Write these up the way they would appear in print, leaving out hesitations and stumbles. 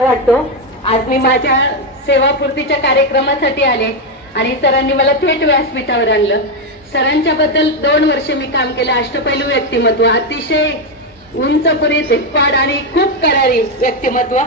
वाटतो। आज मी माझ्या सेवापूर्तीच्या कार्यक्रमासाठी आले आणि सरांनी मला थेट व्यासपीठावर आणलं। सरांच्या बद्दल 2 वर्ष मी काम केले। अष्टपैलू व्यक्तिमत्व, अतिशय उंच पुरी धिप्पाड आणि खूप करारी व्यक्तिमत्व।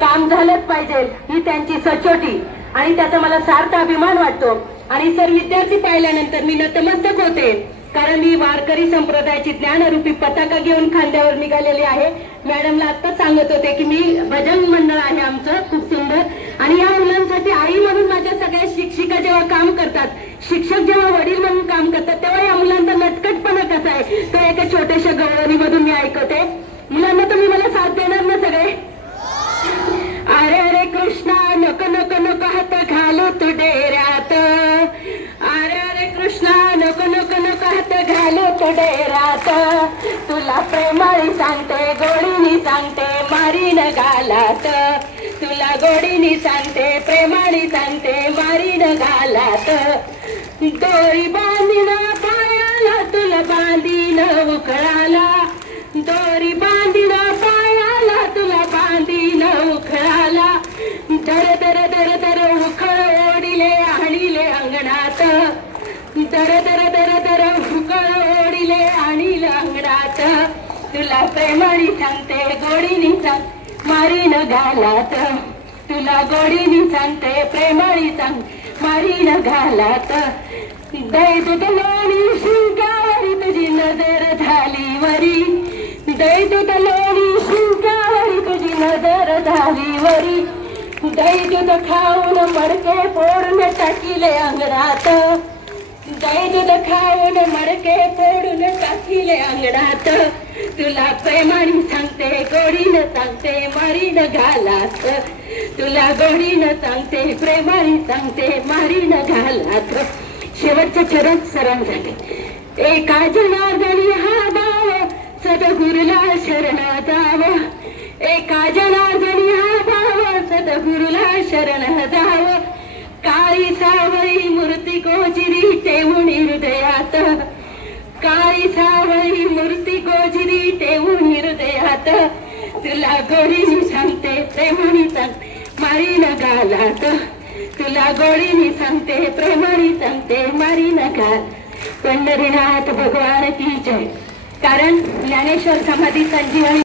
काम झालंच पाहिजे ही त्यांची सचोटी आणि त्याचा मला सार्थ अभिमान वाटतो। आणि सर, विद्यार्थी पाहिल्यानंतर मी नतमस्तक होते, कारण मी वारकरी संप्रदायाची ज्ञानरूपी पताका घेऊन खांद्यावर निघालेली आहे। मॅडमला आता सांगत होते की मी भजन मंडळ आहे आमचं खूप सुंदर, आणि या मुलांसाठी आई म्हणून माझ्या सगळ्या शिक्षिका जेव्हा काम करतात, शिक्षक जेव्हा वडील म्हणून काम करतात, तेव्हा या मुलांचा नटखटपणा कसा आहे तो एका छोट्याशा गवळणीमधून मी ऐकते। मुलांना तुम्ही मला साथ देणार ना सगळे? अरे अरे कृष्णा, नको नको नको हात घालू तू डेऱ्यात। अरे अरे कृष्णा, नको नको नको हात घालू तू डेऱ्यात। तुला प्रेमाळी सांगते, गोडीनी सांगते, मारीन गालात। तुला गोडीनी सांगते, प्रेमाळी सांगते, मारीन गालात। दोरी बांधीन पायाला, तुला बांधीन उखळाला। दोरी बांधीन पायाला, तुला बांधीन उखळाला। दर दर दर दर उखळ ओढिले आणिले अंगणात। दर दर दर दर उखळ ओढिले आणिले अंगणात। तुला प्रेमाने सांगते, गोडीनी सांगते, मारीन गालात। तुला गोडीनी सांगते, प्रेमाने सांगते, मारीन गालात। दही दूध लोणी शिंकावरी तुझी नजर झाली वरी। दही दूध लोणी शिंकावरी तुझी नजर झाली वरी। दही दूध खाऊन मडके फोडून टाकीले अंगणात। दही दूध खाऊन मडके फोडून टाकीले अंगणात। तुला प्रेमाने सांगते, गोडीनं सांगते, मारीन गालात। तुला गोडीनं सांगते, प्रेमाने सांगते, मारीन गालात। शेवटचे चरण सरांसाठी। एका जनार्दनी हा भाव, सद्गुरूला शरण जाव। एका जनार्दनी हा भाव, सद्गुरूला शरण जाव। काळी सावळी मूर्ती गोजिरी ठेवून हृदयात। काळी सावळी मूर्ती गोजिरी ठेवून हृदयात। तुला गोडीनी सांगते, प्रेमाने सांगते, मारीन गालात। तुला गोडीनी सांगते, प्रेमाने सांगते, मारीन गालात। पंढरीनाथ भगवान की जय। कारण ज्ञानेश्वर समाधी संजीवनी